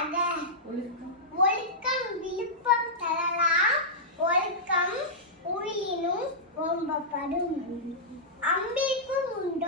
ஒழுக்காக ஒழுக்கம். விழுப்பம் தரலாம். ஒழுக்கம் உயிரினும் ஓம்பப்படும். அம்பிக்கும் உண்டு.